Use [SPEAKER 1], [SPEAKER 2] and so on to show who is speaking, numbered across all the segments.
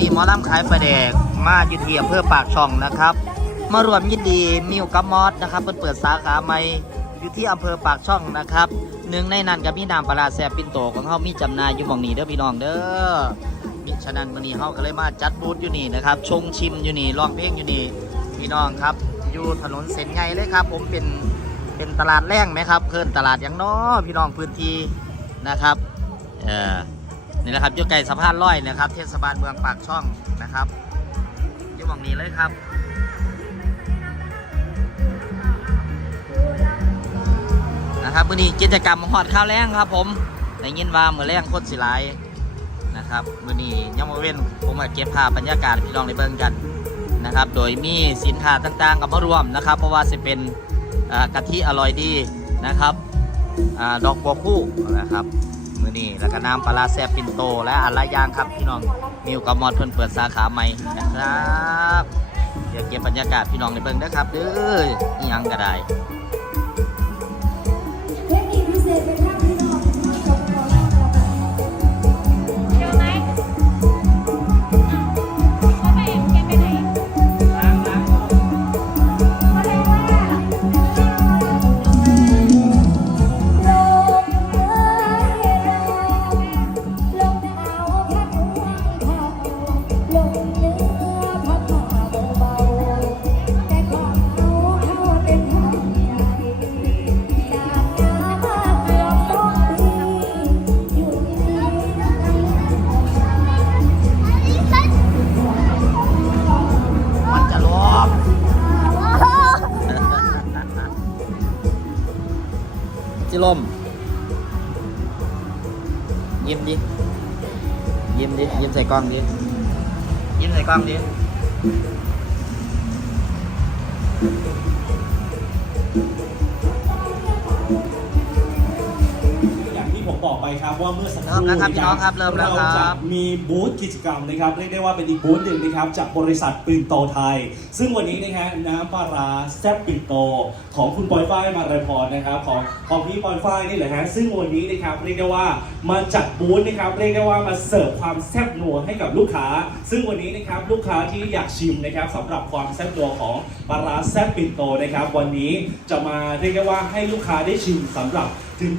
[SPEAKER 1] นี้หมอลำขายปลาแดกมาอยู่ที่อำเภอปากช่องนะครับ มารวมยินดีมิวกับมอสนะครับเพิ่นเปิดสาขาใหม่อยู่ที่อำเภอปากช่องนะครับหนึ่งในนั้นกับมีน้ำปลาแซบปินโตของเขามีจำหน่ายอยู่หมองนี้เด้อพี่น้องเด้อมิฉะนั้นมื้อนี้เฮาก็เลยมาจัดบูธอยู่นี่นะครับ ชงชิมอยู่นี่ร้องเพลงอยู่นี่พี่น้องครับ อยู่ถนนเส้นใหญ่เลยครับ ผมเป็นเป็นตลาดแรงไหมครับเพิ่นตลาดอย่างน้อพี่น้องพื้นที่นะครับเออ นี่แหละครับอยู่ใกล้สะพานลอยนะครับ เทศบาลเมืองปากช่องนะครับอยู่หมองนี้เลยครับนะครับมื่อนี้กิจกรรมหอดข้าวแรงครับ ผมได้ยินว่าเมื่อแรงโคตรสิหลายนะครับมื่อนี้ยังมาเว้นผมมาเก็บภาพบรรยากาศพี่น้องได้เบิ่งกันนะครับ โดยมีสินค้าต่างๆ กับมารวมนะครับ เพราะว่าจะเป็นกะทิอร่อยดีนะครับอดอกบัวคู่นะครับ มือนี้แล้วก็น้ำปลาแซ่บปินโต และอันละอยางครับพี่น้องมิวกับมอดเพิ่นเปิดสาขาใหม่นะครับอยากเก็บบรรยากาศพี่น้องในเบิ่งนะครับเด้อยังก็ได้เทคนิคพิเศษเป็นภาพ ยิ้ม ว่าเมื่อสักคเริ่มแล้วครับพี่น้องครับเริ่มแล้วครับาจะ
[SPEAKER 2] มีบูธกิจกรรมนะครับเรียกได้ว่าเป็นอีกบูธหนึ่งนะครับจากบริษัทปิ่นโตไทย ซึ่งวันนี้นะฮะน้ำปลาร้าแซ่บปิ่นโต ของคุณปอยฝ้ายมาราพรนะครับของของพี่ปอยฝ้ายนี่แหละฮะซึ่งวันนี้นะครับเรียกได้ว่ามาจัดบูธนะครับเรียกได้ว่ามาเสิร์ฟความแซ่บนัวให้กับลูกค้า ซึ่งวันนี้นะครับลูกค้าที่อยากชิมนะครับสำหรับความแซ่บนัวของปลาร้าแซ่บปิ่นโตนะครับวันนี้จะมาเรียกได้ว่าให้ลูกค้าได้ชิมสำหรับถึง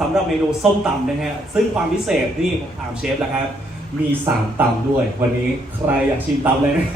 [SPEAKER 2] สำหรับเมนูส้มตำนะฮะซึ่งความพิเศษนี่ผมถามเชฟแล้วครับมี3ตำด้วย วันนี้ใครอยากชิมตำเลยนะ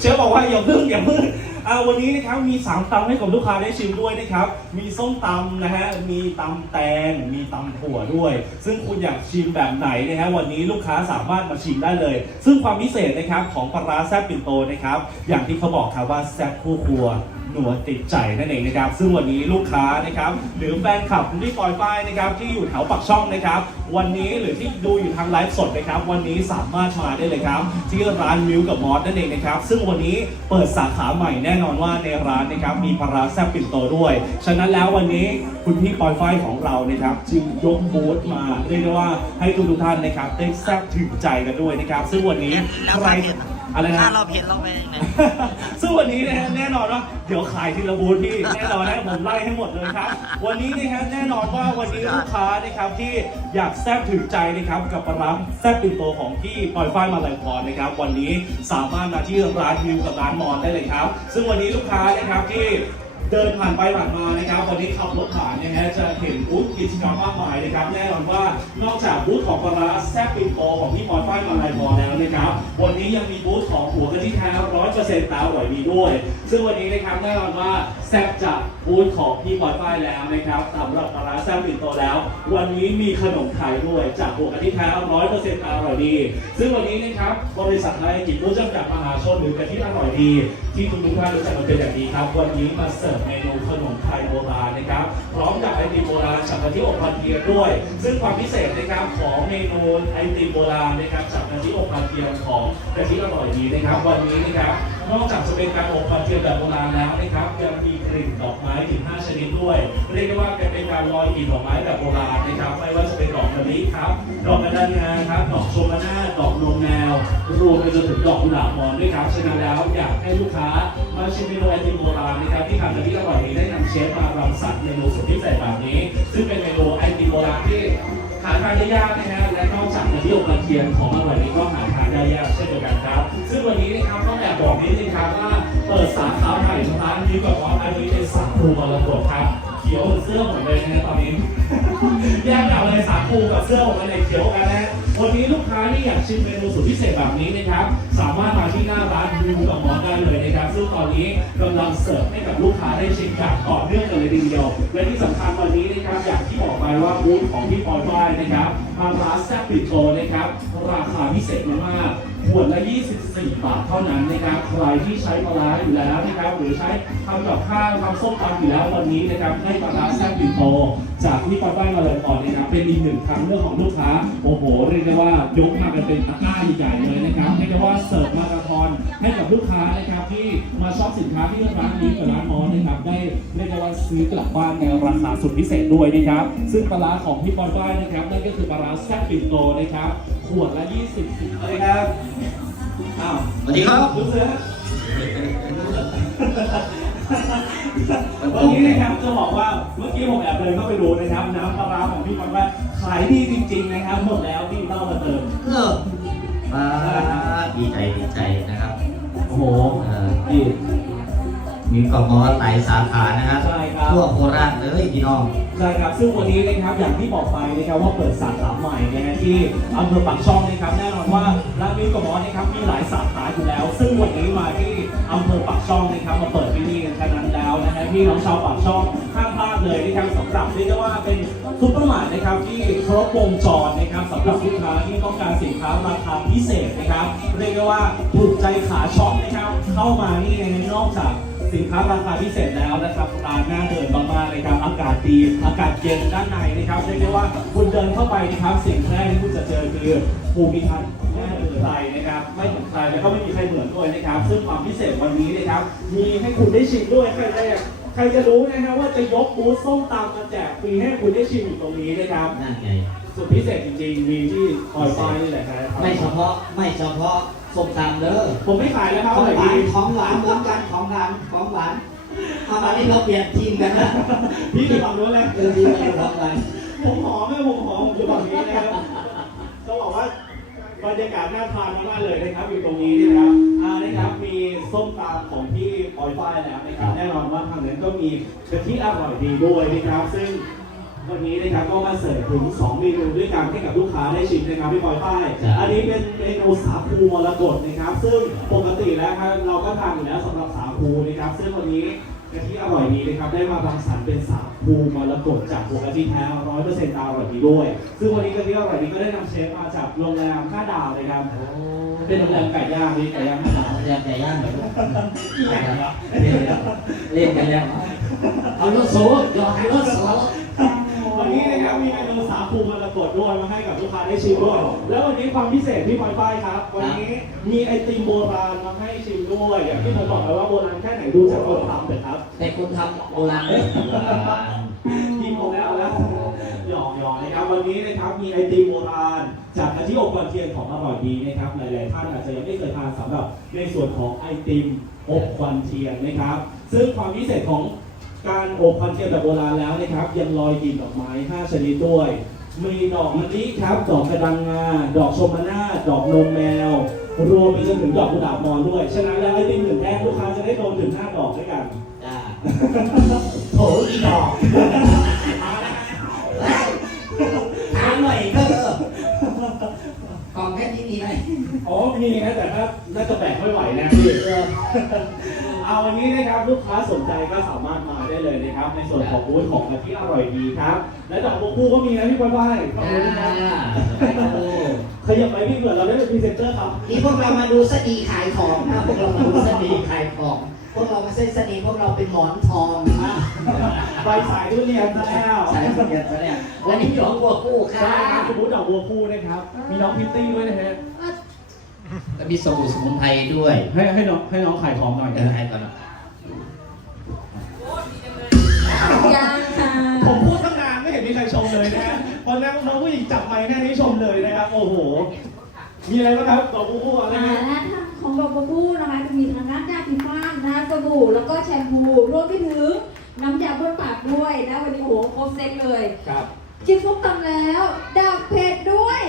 [SPEAKER 2] เชฟบอกว่าอย่าเพิ่งอย่าเพิ่งอาวันนี้นะครับมี3ตำให้กับลูกค้าได้ชิมด้วยนะครับ มีส้มตำนะฮะมีตำแตงมีตำถั่วด้วย ซึ่งคุณอยากชิมแบบไหนนะฮะวันนี้ลูกค้าสามารถมาชิมได้เลย ซึ่งความพิเศษนะครับของปลาร้าแซ่บปิ่นโตนะครับอย่างที่เขาบอกครับว่าแซ่บคู่ครัว หนัวติดใจนั่นเองนะครับ ซึ่งวันนี้ลูกค้านะครับ หรือแฟนคลับคุณที่ปล่อยป้ายนะครับ ที่อยู่แถวปักช่องนะครับ วันนี้หรือที่ดูอยู่ทางไลฟ์สดนะครับ วันนี้สามารถมาได้เลยครับ ที่ร้านมิวกับมอสนั่นเองนะครับ ซึ่งวันนี้เปิดสาขาใหม่แน่นอนว่าในร้านนะครับมีปลาร้าแซ่บปิ่นโตด้วย ฉะนั้นแล้ววันนี้คุณพี่ปอยฝ้ายของเรานะครับจึงยกบูธมาเรียกได้ว่าให้ทุกๆท่านนะครับได้แซ่บถึงใจกันด้วยนะครับ ซึ่งวันนี้แล้วใครถ้าเผ็ด อะไรนะ ถ้า
[SPEAKER 3] เราเผ็ดเราไม่ยังไง
[SPEAKER 2] ซึ่งวันนี้นะฮะแน่นอนว่าเดี๋ยวขายทีละบูธพี่แน่นอนนะผมไล่ให้หมดเลยครับ วันนี้นะฮะแน่นอนว่าวันนี้ลูกค้านะครับที่อยากแซ่บถึงใจนะครับกับปลาร้าแซ่บปิ่นโตของพี่ปอยฝ้ายมาลัยพรนะครับ วันนี้สามารถมาที่ร้านวิวกับร้านมอนได้เลยครับ ซึ่งวันนี้ลูกค้านะครับที่เดินผ่านไปผ่านมานะครับวันนี้ขับรถผ่านนะฮะจะเห็นบูธ กิจกรรมมากมายนะครับแน่นอนว่านอกจากบูธของปลาร้าแซ่บปิ่นโตของพี่ปอยฝ้ายมาลายพอแล้วนะครับวันนี้ยังมีบูธของหัวกะทิแท้ร้อยเปอร์เซ็นต์ตาอร่อยมีด้วย ซึ่งวันนี้นะครับแน่นอนว่าแซ่บจากบูธของพี่ปอยฝ้ายแล้วนะครับสำหรับปลาร้าแซ่บปิ่นโตแล้ว วันนี้มีขนมไทยด้วยจากหัวกะทิแท้ร้อยเปอร์เซ็นต์ตาอร่อยดี ซึ่งวันนี้นะครับบริษัทไทยกิจผู้จำกัดมหาชนหรือกะทิอร่อยดี ที่ทุกทุกท่านรู้จักกันเป็นอย่างดีครับ วันนี้มาเสิร์ฟเมนูขนมไทยโบราณนะครับพร้อมกับไอติมโบราณจากกะทิอบพันเทียมด้วย ซึ่งความพิเศษนะครับของเมนูไอติมโบราณนะครับจากกะทิอบพันเทียมของกะทิอร่อยดีนะครับ วันนี้นะครับ นอกจากจะเป็นการอบพันเทียมแบบโบราณแล้วนะครับยังมีกลิ่นดอกไม้ถึง 5 ชนิดด้วย เรียกได้ว่าเป็นการลอยกลิ่นดอกไม้แบบโบราณนะครับ ไม่ว่าจะเป็นดอกมะลิครับ ดอกกระดานงาครับ ดอกชมนาดอกนมแมวรวมไปจนถึงดอกกุหลาบมอนด้วยครับ ฉะนั้นแล้วอยากให้ลูกค้ามาชิมเมนูไอติมโบราณนะครับที่ทางกะทิอร่อยนี้ได้นำเชฟมารังสรรค์เมนูสุดพิเศษแบบนี้ ซึ่งเป็นเมนูไอติมโบราณที่าทานได้ยากนะฮะและนอกจากกะทิที่อบกระเทียมของอร่อยนี้ก็หาทานได้ยากเช่นเดียวกันครับ ซึ่งวันนี้นะครับต้องแอบบอกนิดนึงครับว่าเปิดสาขาใหม่ร้านนี้กับว่าอันนี้เป็นสาคูมรดกครับเขียวเหมือนเสื้อผมเลยนะตอนนี้แยกเอาเลยสาคูกับเสื้อผมเลยเขียวกันนะวันนี้ลูกค้าที่อยากชิมเมนูสุดพิเศษแบบนี้นะครับ สามารถมาที่หน้าร้านดูกับหมอได้ ตอนนี้กำลังเสิร์ฟให้กับลูกค้าได้ชิมกันต่อเนื่องกันเลยทีเดียวและที่สำคัญวันนี้นะครับอย่างที่บอกไปว่าบูธของพี่ปอยฝ้ายนะครับทาร้านแซ่บปิดโตนะครับ ราคาพิเศษมากๆขวดละ 24 บาทเท่านั้นนะครับ ใครที่ใช้ปลาร้าอยู่แล้วนะครับ หรือใช้ทำกับข้าวทำส้มตำอยู่แล้ววันนี้นะครับให้ปลาร้าแซ่บปิดโต จากที่ปอยฝ้มาเลยก่อนนะครับ เป็นอีกหนึ่งทางเลือกของลูกค้า โอ้โห เรียกได้ว่ายกมากันเป็นตะกร้าใหญ่เลยนะครับ เรียกได้ว่าเสิร์ฟมารา ธอนให้กับลูกค้านะครับที่มาช็อปสินค้าที่ร้านนี้กับร้านมอสนะครับได้เรียกได้ว่าซื้อกลับบ้านในราคาสุดพิเศษด้วยนะครับ ซึ่งปลาร้าของพี่ปอยฝ้ายนะครับนั่นก็คือปลาร้าแซ่บปิ่นโตนะครับขวดละ 20เลยครับอ้าว
[SPEAKER 1] สวัสดีครับดูเสือ
[SPEAKER 2] วันนี้นะครับจะบอกว่าเมื่อกี้ผมแอบเดินเข้าไปดูนะครับน้ำปลาร้าของพี่ปอยฝ้ายขายดีจริง ๆ นะครับหมดแล้วพี่เล่ามาเติม
[SPEAKER 1] เออมาดีใจดีใจนะครับ โอ้โหเอ่อพี่ มีกมอหลายสาขานะครับใช่ครับ ทั่วโคราชเลยพี่น้อง
[SPEAKER 2] ใช่ครับซึ่งวันนี้นะครับอย่างที่บอกไปนะครับว่าเปิดสาขาใหม่นะฮะที่อำเภอปากช่องนะครับแน่นอนว่าร้านมิวกับมอสนะครับมีหลายสาขาอยู่แล้ว ซึ่งวันนี้มาที่อำเภอปากช่องนะครับมาเปิดที่นี่กันแค่นั้นแล้วนะฮะพี่น้องชาวปากช่องห้ามพลาด เลยนะครับสำหรับเรียกได้ว่าเป็นซุปเปอร์มาร์ทนะครับที่ครบวงจรนะครับสำหรับลูกค้าที่ต้องการสินค้าราคาพิเศษนะครับ เรียกได้ว่าถูกใจขาช็อปนะครับเข้ามานี่นะนอกจากสินค้าราคาพิเศษแล้วนะครับร้านน่าเดินมากๆเลยครับอากาศดีอากาศเย็นด้านในนะครับเรียกได้ว่าคุณเดินเข้าไปนะครับสิ่งแรกที่คุณจะเจอคือภูมิทัศน์แม่เหมือนใครนะครับ ไม่เหมือนใครแล้วก็ไม่มีใครเหมือนด้วยนะครับ ซึ่งความพิเศษวันนี้นะครับ มีให้คุณได้ชิมด้วยใครแรกใครจะรู้นะครับว่าจะยกบูธส้มตำมาแจกฟรีให้คุณได้ชิมอยู่ตรงนี้นะครับนั่นไง สุดพิเศษจริงๆ มีที่คอยไฟนี่แหละครับ
[SPEAKER 1] ไม่เฉพาะไม่เฉพาะส้มตำเด้อ
[SPEAKER 2] ผมไม่ขายแล้วครับข
[SPEAKER 1] องเลยหวานพี่ของหวานเหมือนกันของหวานของหวานเอามานี่เราเปลี่ยนทีมกันนะ
[SPEAKER 2] พี่อยู่ฝั่งนู้นแล้วเออทีมกันทำอะไรผมหอมแม่ผมหอมผมอยู่ฝั่งนี้นะครับต้องบอกว่า บรรยากาศน่าทานมากๆเลยนะครับ อยู่ตรงนี้นะครับอ่านะครับมีส้มตำของพี่ปอยฝ้ายแล้วนะครับแน่นอนว่าทางนั้นก็มีกะทิอร่อยดีด้วยนะครับ ซึ่งวันนี้นะครับก็มาเสิร์ฟถึง 2 เมนูด้วยกันให้กับลูกค้าได้ชิมนะครับพี่ปอยฝ้ายอันนี้เป็นเมนูสาคูมรกตนะครับ ซึ่งปกติแล้วครับเราก็ทานอยู่แล้วสำหรับสาคูนะครับ ซึ่งวันนี้ กะทิอร่อยดีนะครับได้มารังสรรค์เป็นสาคูมรกตจากหัวกะทิแท้ร้อยเปอร์เซ็นต์อร่อยดีด้วย ซึ่งวันนี้กะทิอร่อยดีก็ได้นำเชฟมาจากโรงแรมห้าดาวเลยครับ
[SPEAKER 1] เป็นโรงแรมไก่ย่างนี่ไก่ย่างห้าดาวเรียนไก่ย่างหน่อยลูกอีกอย่างครับเรียนกันแล้วเอาลูกโซ่ยอมลูกโซ่วั
[SPEAKER 2] นนี้นะครับมีเมนูสาคูมรกตด้วยมาให้กับลูกค้าได้ชิมด้วยแล้ววันนี้ความพิเศษที่ปอยป้ายครับ วันนี้มีไอติมโบราณมาให้ชิมด้วยอย่างที่ผมบอกไปว่าโบราณแค่ไหนดูจากคนทำเลยครับ
[SPEAKER 1] แต่คุณทำโบราณเลย
[SPEAKER 2] ยิงผมแล้วแล้วหยอกหยอกนะครับวันนี้นะครับมีไอติมโบราณ จากกะทิอบควันเทียนของอร่อยดีนะครับหลาย ๆ ท่านอาจจะยังไม่เคยทานสำหรับในส่วนของไอติมอบควันเทียนนะครับ ซึ่งความพิเศษของ การอบควันเทียนแบบโบราณแล้วนะครับ ยังลอยกลีบดอกไม้ 5 ชนิดด้วย มีดอกมะลิครับ ดอกกระดังงา ดอกชมนาทดอกนมแมว รวมไปจนถึงดอกกุหลาบมอนด้วย ฉะนั้นแล้วไอติมหนึ่งแท่งลูกค้าจะได้โดนถึง 5 ดอกด้วยกันจ้า
[SPEAKER 1] โถอีดอกถามหน่อยเถอะกล่องแค่นี้มีไหม
[SPEAKER 2] อ๋อมีนะแต่ถ้าน่าจะแบกไม่ไหวนะพี่ เอาวันนี้นะครับลูกค้าสนใจก็สามารถมาได้เลยนะครับ ในส่วนของบูธของกะทิอร่อยดีครับ และดอกบัวคู่ก็มีนะพี่ป้ายป้ายขอบคุณนะครับขยับไปพี่เผื่อเราได้เป็นพรีเซนเตอร์ครับ
[SPEAKER 1] นี่พวกเรามาดูสนีขายของนะพวกเรามาดูสนีขายของ พวกเราไม่ใช่สนีพวกเราเป็นหมอนทองนะ
[SPEAKER 2] ไปสายทุเรียนซะแล้ว
[SPEAKER 1] ใช่เรียนซะเนี่ยวันนี้หลวงบัวกู้ค่ะค่ะ
[SPEAKER 2] คุณบูธดอกบัวคู่นะครับ มีน้องพิตตี้ด้วยนะฮะ
[SPEAKER 1] แล้วมีสบู่สมุนไพรด้วย
[SPEAKER 2] ให้ให้น้องให้น้องขายของหน่อยเดี๋ยวนะให้ก่อนนะยังค่ะผมพูดตั้งนานไม่เห็นมีใครชมเลยนะฮะพอแรกน้องผู้หญิงจับไมค์แค่นี้ชมเลยนะครับ โอ้โห มีอะไรบ้างครับดอกบัวคู่อะ
[SPEAKER 3] ไรอ่าฮะและทางของดอกบัวบูนะคะจะมีทางน้ำยาสีฟันนะคะสบู่แล้วก็แชมพูรวมไปถึงน้ำยาบ้วนปากด้วยนะวันนี้โอ้โหครบเซตเลย ครับ กินส้มตำแล้วดับเผ็ดด้วย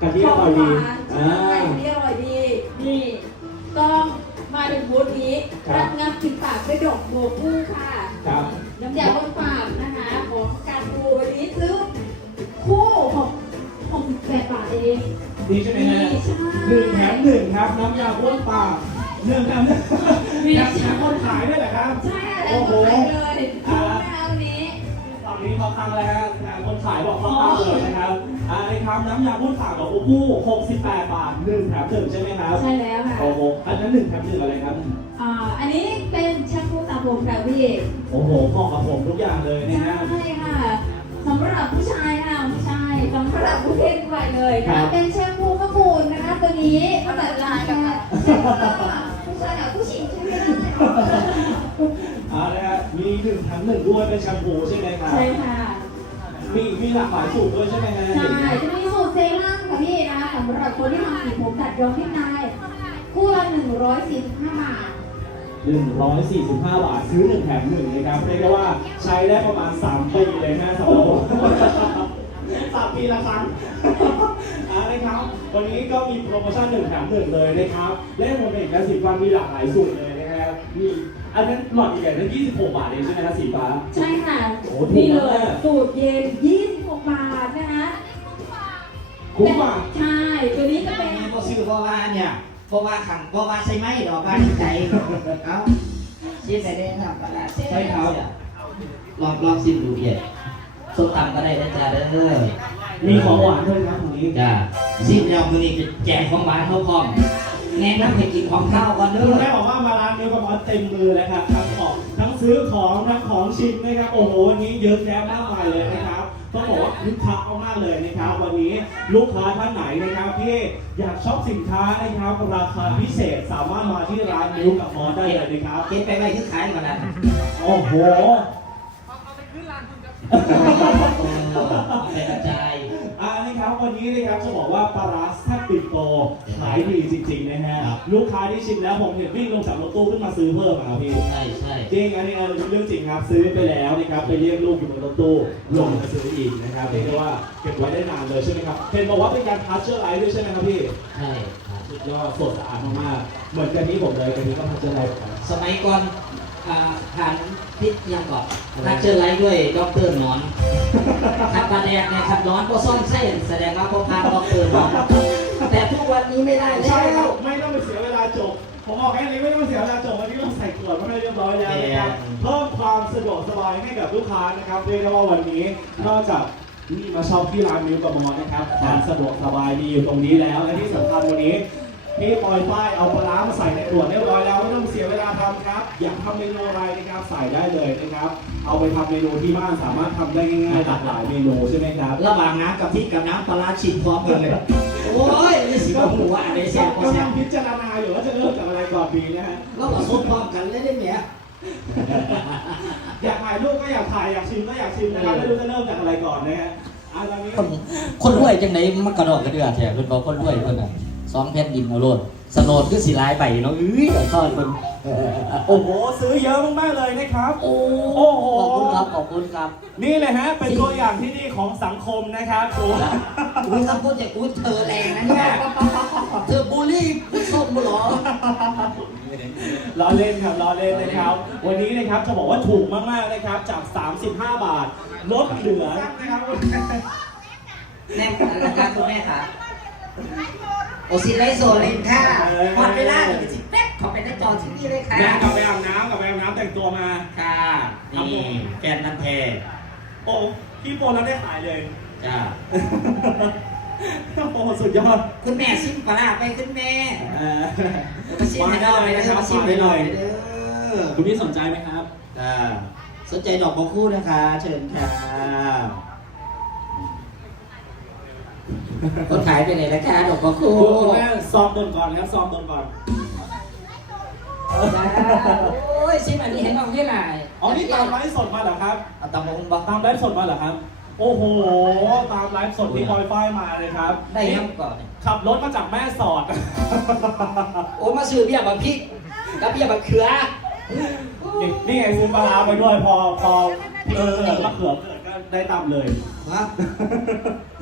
[SPEAKER 1] กะทิขอองร่อยอยดีอ่า
[SPEAKER 3] อ่านี่อร่อยดี นี่ ต้องมาถึงบูธนี้ครับ รับงับกินปากด้วยดอกบัวคู่ค่ะ ครับ น้ำยาบนปากนะคะของการปูวันนี้ซื้อคู่ของของแปดบาทเอง
[SPEAKER 2] ดีใช่ไหมฮะดีใช่หนึ่งแถมหนึ่งครับ น้ำยาบ้วนปากหนึ่งแถมหนึ่งมีแถมแถมคนขายด้วยเหรอครับ
[SPEAKER 3] ใช่แล้วโอ้โหก็ไปเลยคุ้มนะคะวันนี้
[SPEAKER 2] ตอนนี้เขาตั้งแล้วฮะแถมคนขายบอกเขาตั้งเลยนะครับอ่าในครับน้ำยาบ้วนปากของอูปู68 บาทหนึ่งแถมหนึ่งใช่ไหมครับใช่แล้วค่ะ โอ้โหอันนั้นหนึ่งแถมหนึ่งอะไรครับ
[SPEAKER 3] อ่า อันนี้เป็นแชมพูสระผมค่ะพี่
[SPEAKER 2] โอ้โหเหมาะกับผมทุกอย่างเลยนะ
[SPEAKER 3] ใช่ฮะค่ะสำหรับผู้ชายค่ะผู้ชายสำหรับผู้เพศด้วยเลยครันะบ เป็นแชมพูมะกรูดนะคะตัวนี้ก็แบบลายค่ะผู้ชายกับผู้หญิง
[SPEAKER 2] ใช่ไหม อ่านะฮะมีหนึ่งแถมหนึ่งด้วยเป็นแชมพูใช่ไหมครับใช่ค่ะ มีมีหลากหลายสูตรด้วยใช่ไหมฮะ
[SPEAKER 3] ใช่ จะมีสูตรเซรั่มค่ะพี่นะสำหรับคนที่ทำสีผมตัดย้อมที่นายคู่ละ145 บาท
[SPEAKER 2] หนึ่งร้อยสี่สิบห้าบาทซื้อหนึ่งแถมหนึ่งนะครับเรียกได้ว่าใช้ได้ประมาณสามปีเลยนะสำหรับผม
[SPEAKER 1] สามปีละครั้ง
[SPEAKER 2] อ่านะครับ วันนี้ก็มีโปรโมชั่นหนึ่งแถมหนึ่งเลยนะครับเล่นโมเดลและสีฟ้ามีหลากหลายสูตรเลยนะครับมี อันนั้นหลอดใหญ่ๆนั้น26 บาทเองใช่ไหมครับสีฟ้า
[SPEAKER 3] ใช่ค่ะ โอ้ถูกนี่เลยมากสูตรเย็น 26 บาทนะคะคุ้มกว่าใช่ ตัวนี้จะเป็น
[SPEAKER 1] ก็ซื้อเพราะว่าเนี่ยเพราะว่าขังเพราะว่าใช่ไหมดอกบ้านใจเอ้าชิมไปได้ครับตลาดใช่ครับลองลองซิมดูเอียดส้มตำก็ได้นะจ๊ะเด้อ
[SPEAKER 2] มีของหวานด้วยครับตรงนี้
[SPEAKER 1] จ้าซิมแล้วมือนี้จะแจกของหวานเขาพร้อม แนะนำให้กินของข้าวก่อนเด้คุณ
[SPEAKER 2] อแม่บอกว่ามาร้านนี้ก็บอกว่าเต็มมือเลยครับทั้งของทั้งซื้อของทั้งของชิมนะครับโอ้โหวันนี้เยอะแยะมากมายเลยนะครับต้องบอกว่าคึกคักมากๆเลยนะครับ วันนี้ลูกค้าท่านไหนนะครับที่อยากช็อปสินค้านะครับราคาพิเศษสามารถมาที่ร้านนิ้วกับมอสได้เลยนะครับ
[SPEAKER 1] เก็บไปไว้คือขายก่อนนะ
[SPEAKER 2] โอ้โหเป็นกระจาย อ่านะครับวันนี้นะครับจะบอกว่าปลาร้าแซ่บปิ่นโตขายดีจริงๆนะฮะลูกค้าที่ชิมแล้วผมเห็นวิ่งลงจากรถตู้ขึ้นมาซื้อเพิ่มอะครับพี่ใช่ใช่จริงอันนี้เอาเรื่องจริงครับซื้อไปแล้วนะครับไปเรียกลูกอยู่บนรถตู้ลงมาซื้ออีกนะครับเรียกได้ว่าเก็บไว้ได้นานเลยใช่ไหมครับเห็นบอกว่าเป็นการพัชเชอร์ไลท์ด้วยใช่ไหมครับพี่
[SPEAKER 1] ใช่ครั
[SPEAKER 2] บสุดยอดสดสะอาดมากๆเหมือนกันนี้ผมเลยกันนี้ก็พัชเชอร์ไลท์ครับ
[SPEAKER 1] สมัยก่อนอ่าทา นพิษยังก่อนนักเชิญไลฟ์ด้วยด็อกเตอร์หนอนขัดปลาแดกเนี่ยขัดนอนก็ซ่อนเส้นแสดงว่าเขาพาด็อกเตอร์หนอน แต่ทุกวันนี้ไม่ได้แล้ใช่ครัวบ
[SPEAKER 2] ไม่ต้องไปเสียเวลาจบ ผมบอกแค่นี้ไม่ต้องไปเสียเวลาจบวันนี้เราใส่ขวดมาให้เรียบร้อยแล้วนะครับเพิ่มความสะดวกสบายให้กับลูกค้านะครับเรียกได้ว่าวันนี้นอกจากนี่มาช็อปที่ร้านมิวกับมอนะครับความสะดวกสบายดีอยู่ตรงนี้แล้วและที่สำคัญวันนี้ พี่ปอยฝ้ายเอาปลาร้ามาใส่ในขวดเรียบร้อยแล้วไม่ต้องเสียเวลาทำครับ อยากทำเมนูอะไรนะครับใส่ได้เลยนะครับ เอาไปทำเมนูที่บ้านสามารถทำได้ง่ายๆหลากหลายเมนูใช่ไหมครับ
[SPEAKER 1] ระหว่างน้ำกับพริกกับน้ำปลาร้าชิมพร้อมกันเลย โอ้ยนี่สิว่าหัวอะไรเ
[SPEAKER 2] สียบก็กำเสียลับงพิจารณาอยู่ว่าจะเริ่มจากอะไรก่อนดีนะฮะ
[SPEAKER 1] เราผสมพร้อมกันเลยได้ไหม
[SPEAKER 2] อยากถ่ายรูปก็อยากถ่ายอยากชิมก็อยากชิมนะครับไม่รู้จะเริ่มจากอะไรก่อนนะฮะอะตอนนี้คน
[SPEAKER 1] คนรวยจังไหนมันกระดอกกระเดือแถวเพิ่นบอกคนรวยเพิ่นน่ะส องแผ่นดินเอาโลดสโนดคือสิหลายใบเนาะเอ้ยก็ซ่อนเพิ่น
[SPEAKER 2] โอ้โห ซื้อเยอะมากๆเลยนะครับ โอ้โอ้โห ข
[SPEAKER 1] อบคุณครับขอบคุณครับ
[SPEAKER 2] นี่เลยฮะ เป็นตัวอย่างที่ดีของสังคมนะครับดู
[SPEAKER 1] อุ้ยคำพูดจากอุ้ยเธอแรงนะเนี่ยเธอบูลลี่ผู้ชมเหรอ
[SPEAKER 2] ล้อเล่นครับล้อเล่นนะครับ วันนี้นะครับจะบอกว่าถูกมากๆนะครับ จาก 35 บาท ลดเหลือนะครับ
[SPEAKER 1] แน่นะครับคุณแม่ค่ะ โอซิไลโซเลนค่ะพอดเวลาเดี๋ยวสิแป๊บขอไปในจอที่นี่เลยค่ะ
[SPEAKER 2] แม่กลับไปอาบน้ำกลับไปอาบน้ำแต่งตัวมา
[SPEAKER 1] ค่ะนี่แฟนนันแท
[SPEAKER 2] โอ้พี่โปรแล้วได้ขายเลยจ้าโอ้สุดยอด
[SPEAKER 1] คุณแม่ซิมปลาร้าไปคุณแม่เอ่อมาซิมให้หน่อยน
[SPEAKER 2] ะครับมาซิมให้หน่อยเด้อคุณพี่สนใจไหมครับจ้า
[SPEAKER 1] สนใจดอกบัวคู่นะคะ เชิญค่ะ คนขายไปไหนนะคะดอกบัวคู่คุณแม
[SPEAKER 2] ่ซ้อมบนก่อนครับซ้อมบนก่อน
[SPEAKER 1] จ้าโอ้ยซิมอันนี้เห็นน้องที่ไหน
[SPEAKER 2] อ๋อ นี่ตามไลฟ์สดมาเหรอครับ
[SPEAKER 1] เอาตำบงบอก
[SPEAKER 2] ตามไลฟ์สดมาเหรอครับ โอ้โห ตามไลฟ์สดที่ปอยฝ้ายมาเลยครับได้ยังก่อนเนี่ยขับรถมาจากแม่สอด
[SPEAKER 1] โอ้มาซื้อเบี้ยบักพริกกับเบี้ยบักเขือ
[SPEAKER 2] นี่นี่ไงซื้อปลาร้าไปด้วยพอพอเออมะเขือเกิดก็ได้ตามเลย ฮะ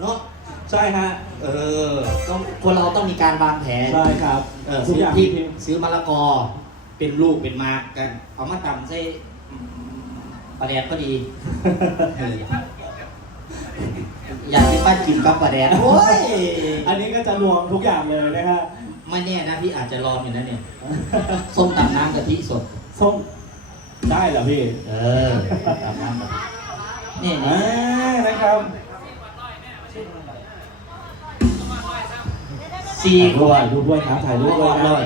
[SPEAKER 1] เนาะ ใช่ฮะ เออ ต้องคนเราต้องมีการวางแผนใช่ครับเออทุกซื้ออย่างพริกมี ซื้อมะละกอ เป็นลูกเป็นมากกัน เอามาตำใส่ปลาแดดก็ดีเอออยากกินป้ากินกับปลาแดดโอ้ย
[SPEAKER 2] อันนี้ก็จะรวมทุกอย่างเลยนะฮะ
[SPEAKER 1] ไม่แน่นะพี่อาจจะลองอยู่นะเนี่ยส้มตำน้ำกะทิสด
[SPEAKER 2] ส้มได้เหรอพี่เออตำน้ำกะทินี่อ่านี่นะครับ สี่ขวถ่าดยรูปด้วยครับถ่ายรูปด้วยร้นะอย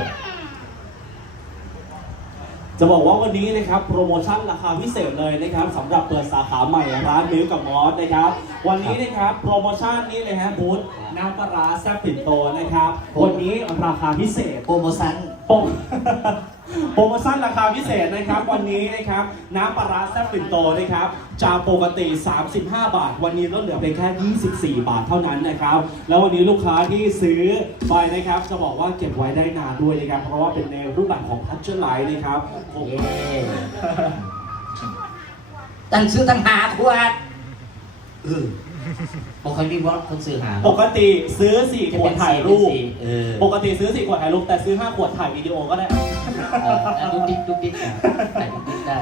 [SPEAKER 2] จะบอกว่าวันนี้นะครับโปรโมชั่นราคาพิเศษเลยนะครับสำหรับเปิดสาขาใหม่ร้านมิลกับมอสนะครับ วันนี้นะครับโปรโมชั่นนี้เลยฮะบูธน้ำปลาร้าแซ่บปิ่นโตนะครับ วันนี้ราคาพิเศษ
[SPEAKER 1] โปรโมชั่น โปร
[SPEAKER 2] โปรโมชั่นราคาพิเศษนะครับวันนี้นะครับน้ำปลาร้าแซ่บปิ่นโตนะครับจากปกติ 35 บาท วันนี้ลดเหลือเพียงแค่ 24 บาทเท่านั้นนะครับ แล้ววันนี้ลูกค้าที่ซื้อไปนะครับจะบอกว่าเก็บไว้ได้นานด้วยนะครับ เพราะว่าเป็นในรูปแบบของพัชเชอร์ไลท์นะครับผมเย้
[SPEAKER 1] ตั้งซื้อตั้งหาขวดเออบอกเขารีบว่าคนซื้อหา
[SPEAKER 2] ปกติซื้อ4ขวดถ่ายรูปเออปกติซื้อ4ขวดถ่ายรูปแต่ซื้อ5ขวดถ่ายวิดีโอก็ได้
[SPEAKER 1] เอออะดุ๊กดิ๊กดุ๊กดิ๊กอะใส่ดุ๊กดิ๊กได้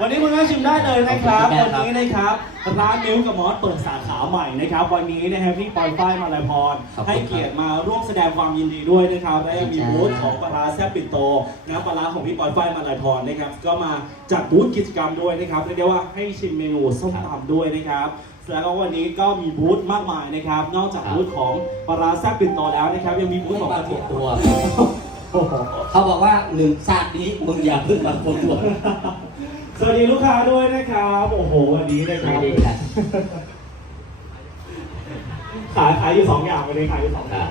[SPEAKER 2] วันนี้คุณแม่ชิมได้เลยนะครับ ขอบคุณวันครับนี้นะครับร้านมิวกับมอสเปิดสาขาใหม่นะครับ วันนี้นะครับพี่ปอยฝ้ายมาลายพรขอบคุณครับให้เกียรติมาร่วมแสดงความยินดีด้วยนะครับ และยังมีจ้าบูธของปลาร้าแซ่บปิ่นโตน้ำปลาร้าของพี่ปอยฝ้ายมาลายพรนะครับ ก็มาจัดบูธกิจกรรมด้วยนะครับเรียกได้ว่าให้ชิมเมนูส้มตำด้วยนะครับ แล้วก็วันนี้ก็มีบูธมากมายนะครับ นอกจากบูธของปลาร้าแซ่บปิ่นโตแล้วนะครับ ยังมีบูธข
[SPEAKER 1] องกะทิตัว โอ้โหเขาบอกว่าหนึ่งชาตินี้มึงอย่าเพิ่งมาปวดตัว
[SPEAKER 2] สวัสดีลูกค้าด้วยนะครับโอ้โหวันนี้นะคไม่รับดีค่ะขายขายอยู่สองอย่างวันนี้ขายอยู่สองอย่าง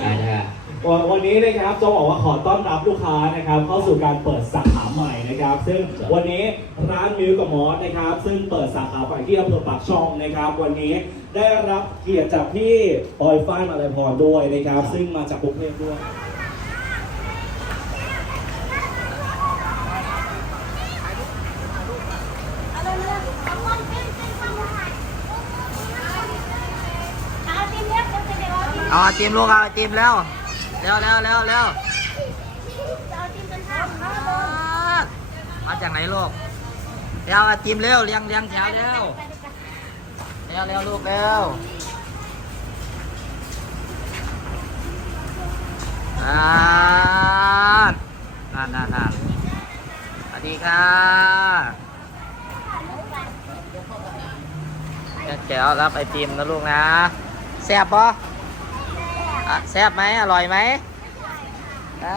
[SPEAKER 2] ได้ได้วันวันนี้นะครับจะบอกว่าขอต้อนรับลูกค้านะครับ เข้าสู่การเปิดสาขาใหม่นะครับ ซึ่งวันนี้ร้านมิวกับมอสนะครับ ซึ่งเปิดสาขาใหม่ที่อำเภอปากช่องนะครับ วันนี้ได้รับเกียรติจากพี่ปอยฝ้ายมาลายพรด้วยนะครับ ซึ่งมาจากกรุงเทพด้วย
[SPEAKER 1] อาไอติมลูกเอาไอติมแล้วเร็วเร็วเร็วเร็วมาจากไหนลูกเร็วไอติมเร็วเลียงเลียงแถวเร็วเร็วเร็วลูกเร็วอ่านั่นนั่นนั่นสวัสดีค่ะแจ๋วรับไอติมนะลูกนะแซ่บปะ แซ่บไหมอร่อยไหมอ่า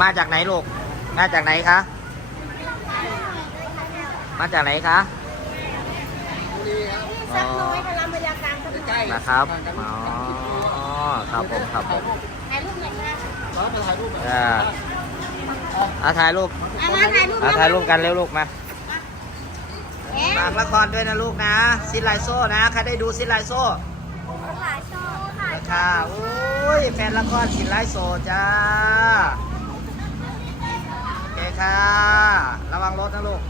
[SPEAKER 1] มาจากไหนลูก มาจากไหนคะ มาจากไหนคะอ๋อนะครับ อ๋อ ครับผม ครับผมอ่าอ่า ถ่ายรูปมาถ่ายรูปกันเร็วลูกมาฝากละครด้วยนะลูกนะซินไลโซ่นะใครได้ดูซินไลโซ่ค่ะโอ้ยแฟนละครซินไลโซ่จ้าโอเคค่ะ ระวังรถนะลูก